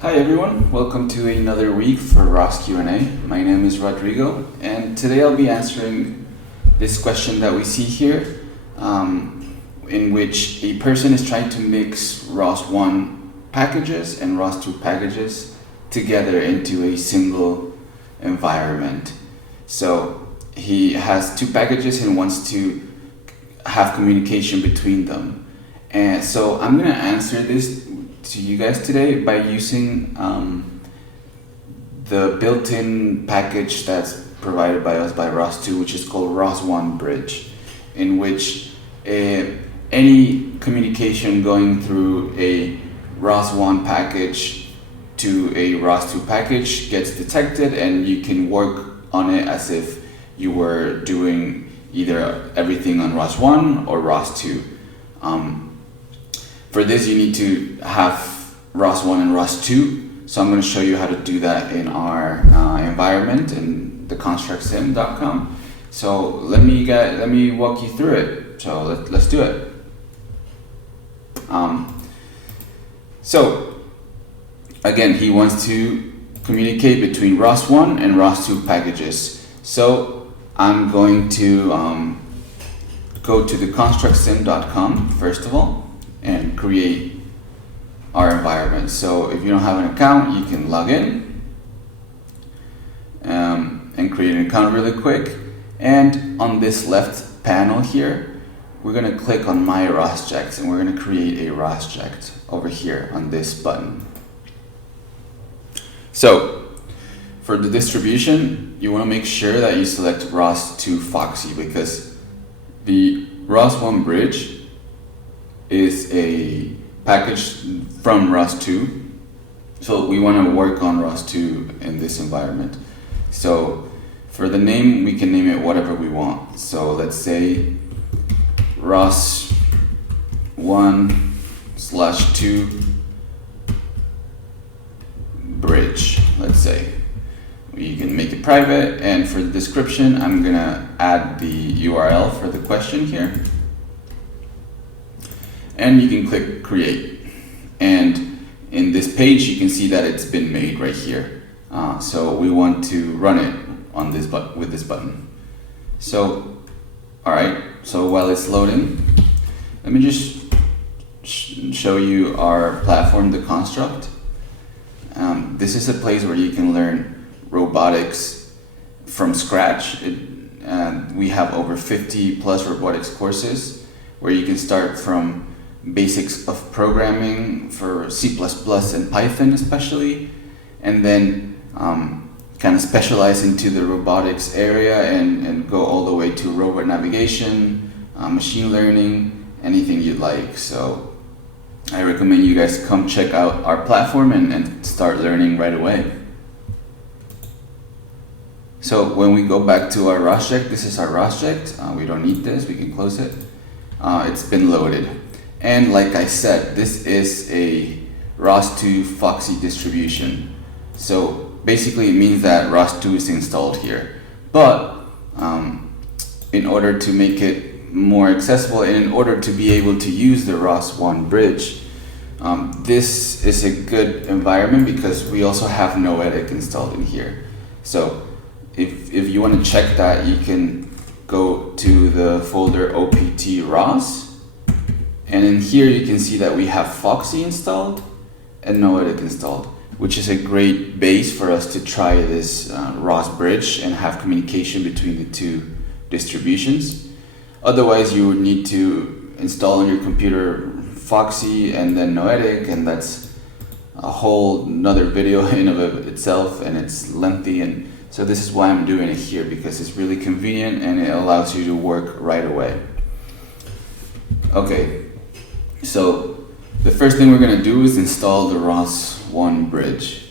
Hi everyone, welcome to another week for ROS Q&A. My name is Rodrigo, and today I'll be answering this question that we see here, in which a person is trying to mix ROS1 packages and ROS2 packages together into a single environment. So he has two packages and wants to have communication between them. And so I'm going to answer this to you guys today by using the built-in package that's provided by us by ROS2, which is called ROS1 bridge, in which any communication going through a ROS1 package to a ROS2 package gets detected, and you can work on it as if you were doing either everything on ROS1 or ROS2. For this, you need to have ROS1 and ROS2. So I'm going to show you how to do that in our environment in the constructsim.com. So let me walk you through it. So let's do it. So again, he wants to communicate between ROS1 and ROS2 packages. So I'm going to go to the constructsim.com first of all and create our environment. So if you don't have an account, you can log in and create an account really quick. And on this left panel here, we're going to click on My ROSject, and we're going to create a ROSject over here on this button. So for the distribution, you want to make sure that you select ROS2 Foxy, because the ROS1 bridge is a package from ROS2, so we want to work on ROS2 in this environment. So for the name, we can name it whatever we want. So let's say ROS1/2 bridge, let's say. You can make it private, and for the description, I'm gonna add the URL for the question here. And you can click create, and in this page you can see that it's been made right here. So we want to run it on this with this button. So alright, so while it's loading, let me just show you our platform, the construct. This is a place where you can learn robotics from scratch. We have over 50 plus robotics courses where you can start from basics of programming for C++ and Python especially, and then kind of specialize into the robotics area and go all the way to robot navigation, machine learning, anything you'd like. So I recommend you guys come check out our platform and start learning right away. So when we go back to our ROSject, this is our ROSject. We don't need this, we can close it. It's been loaded. And like I said, this is a ROS2 Foxy distribution. So basically it means that ROS2 is installed here. But in order to make it more accessible and in order to be able to use the ROS1 bridge, this is a good environment because we also have Noetic installed in here. So if you want to check that, you can go to the folder OPT ROS. And in here you can see that we have Foxy installed and Noetic installed, which is a great base for us to try this ROS bridge and have communication between the two distributions. Otherwise, you would need to install on your computer Foxy and then Noetic, and that's a whole another video in of itself, and it's lengthy. And so this is why I'm doing it here, because it's really convenient and it allows you to work right away. Okay. So the first thing we're going to do is install the ROS1 bridge.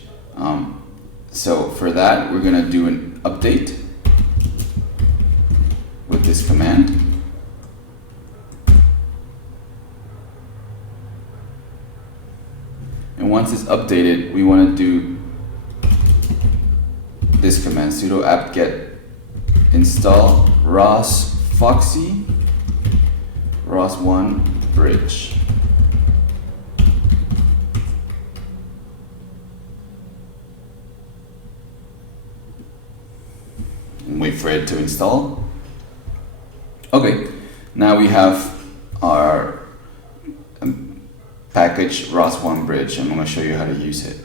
So for that, we're going to do an update with this command. And once it's updated, we want to do this command, sudo apt-get install ROS Foxy ROS1 bridge. wait for it to install. Okay, now we have our package ROS1 bridge, and I'm going to show you how to use it.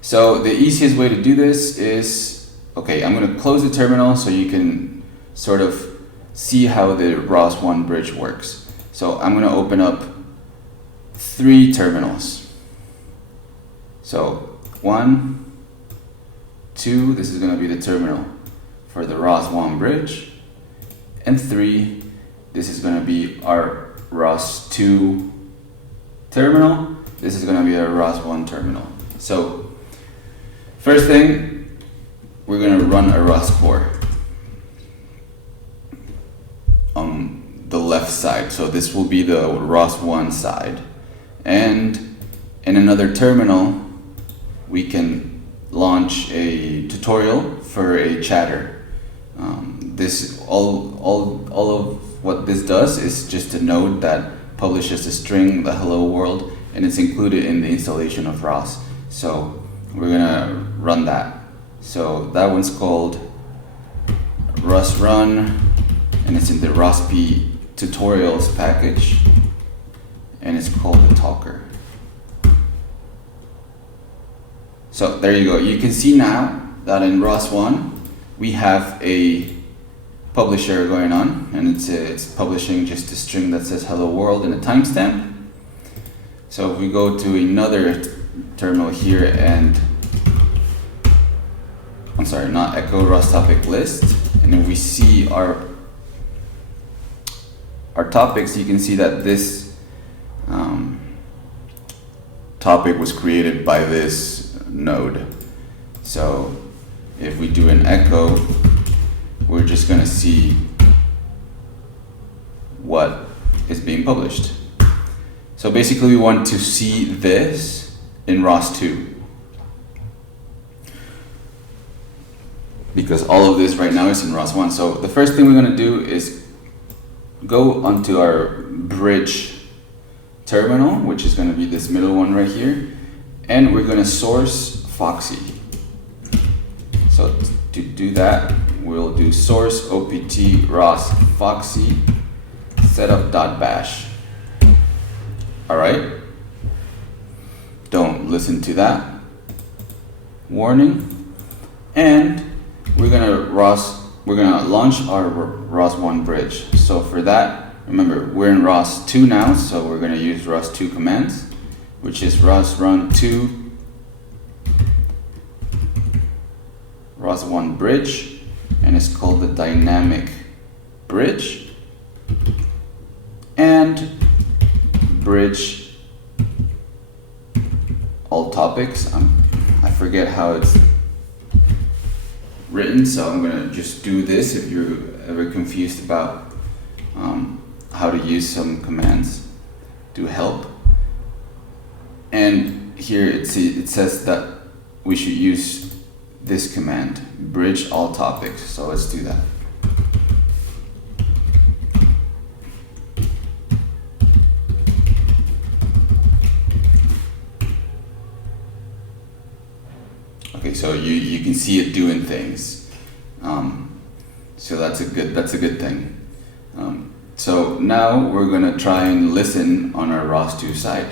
So the easiest way to do this is, okay, I'm going to close the terminal so you can sort of see how the ROS1 bridge works. So I'm going to open up 3 terminals. So 1, 2, this is going to be the terminal for the ROS1 bridge, and 3, this is going to be our ROS2 terminal. This is going to be our ROS1 terminal. So first thing, we're going to run a ROS core on the left side. So this will be the ROS1 side. And in another terminal, we can launch a tutorial for a chatter. All of what this does is just a node that publishes a string, the hello world, and it's included in the installation of ROS. So we're gonna run that. So that one's called ROS run, and it's in the ROSP tutorials package, and it's called the talker. So there you go. You can see now that in ROS1 we have a publisher going on, and it's publishing just a string that says hello world and a timestamp. So if we go to another terminal here, and I'm sorry, not echo ROS topic list, and if we see our topics, you can see that this topic was created by this node. So if we do an echo, we're just going to see what is being published. So basically we want to see this in ROS2, because all of this right now is in ROS1. So the first thing we're going to do is go onto our bridge terminal, which is going to be this middle one right here, and we're going to source Foxy. So to do that, we'll do source opt ROS Foxy setup.bash. Alright, don't listen to that warning, and we're gonna launch our ROS1 bridge. So for that, remember, we're in ROS2 now, so we're gonna use ROS2 commands, which is ROS run 2 ROS1 bridge, and it's called the dynamic bridge, and bridge all topics. I forget how it's written, so I'm gonna just do this if you're ever confused about how to use some commands. Do help, and here it says that we should use this command, bridge all topics. So let's do that. Okay, so you can see it doing things. So that's a good thing. So now we're gonna try and listen on our ROS2 side.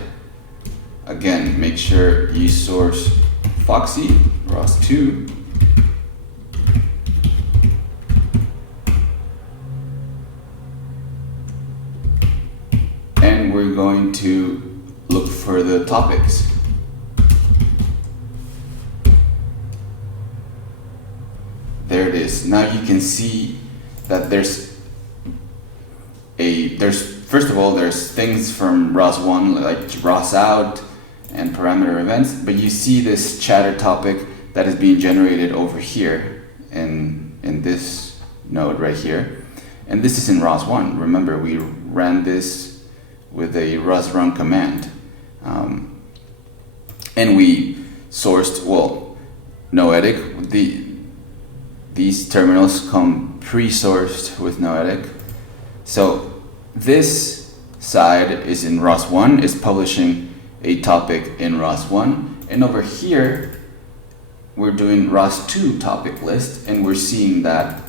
Again, make sure you source Foxy ROS2, and we're going to look for the topics. There it is. Now you can see that there's first of all, there's things from ROS1 like ROS out and parameter events, but you see this chatter topic that is being generated over here in this node right here, and this is in ROS1. Remember, we ran this with a ROS run command, and we sourced, well, noetic. These terminals come pre-sourced with noetic. So this side is in ROS1, is publishing a topic in ROS1, and over here we're doing ROS2 topic list, and we're seeing that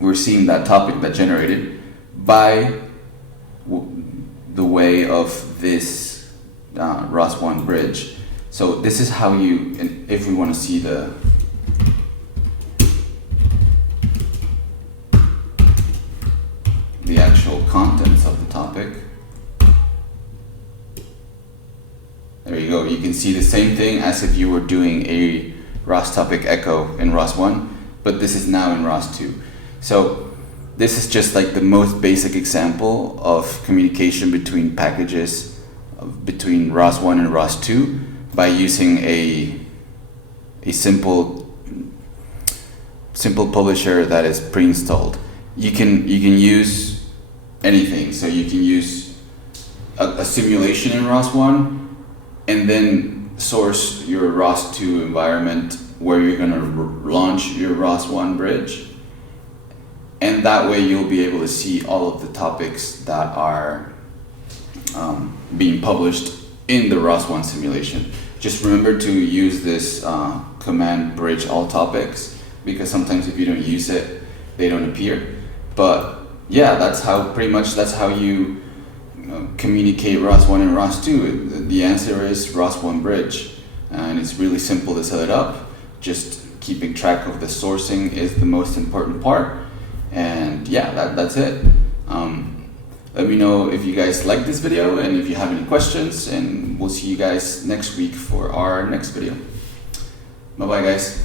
we're seeing that topic that generated by the way of this ROS1 bridge. So this is how you, and if we want to see the actual contents of the topic, there you go. You can see the same thing as if you were doing a ROS topic echo in ROS1, but this is now in ROS2. So this is just like the most basic example of communication between packages between ROS1 and ROS2 by using a simple publisher that is pre-installed. You can use anything. So you can use a simulation in ROS1 and then source your ROS2 environment where you're going to launch your ROS1 bridge. And that way you'll be able to see all of the topics that are being published in the ROS1 simulation. Just remember to use this command bridge all topics, because sometimes if you don't use it, they don't appear. But yeah, that's how you communicate ROS1 and ROS2. The answer is ROS1 bridge, and it's really simple to set it up. Just keeping track of the sourcing is the most important part. And yeah, that's it. Let me know if you guys like this video and if you have any questions, and we'll see you guys next week for our next video. Bye bye guys.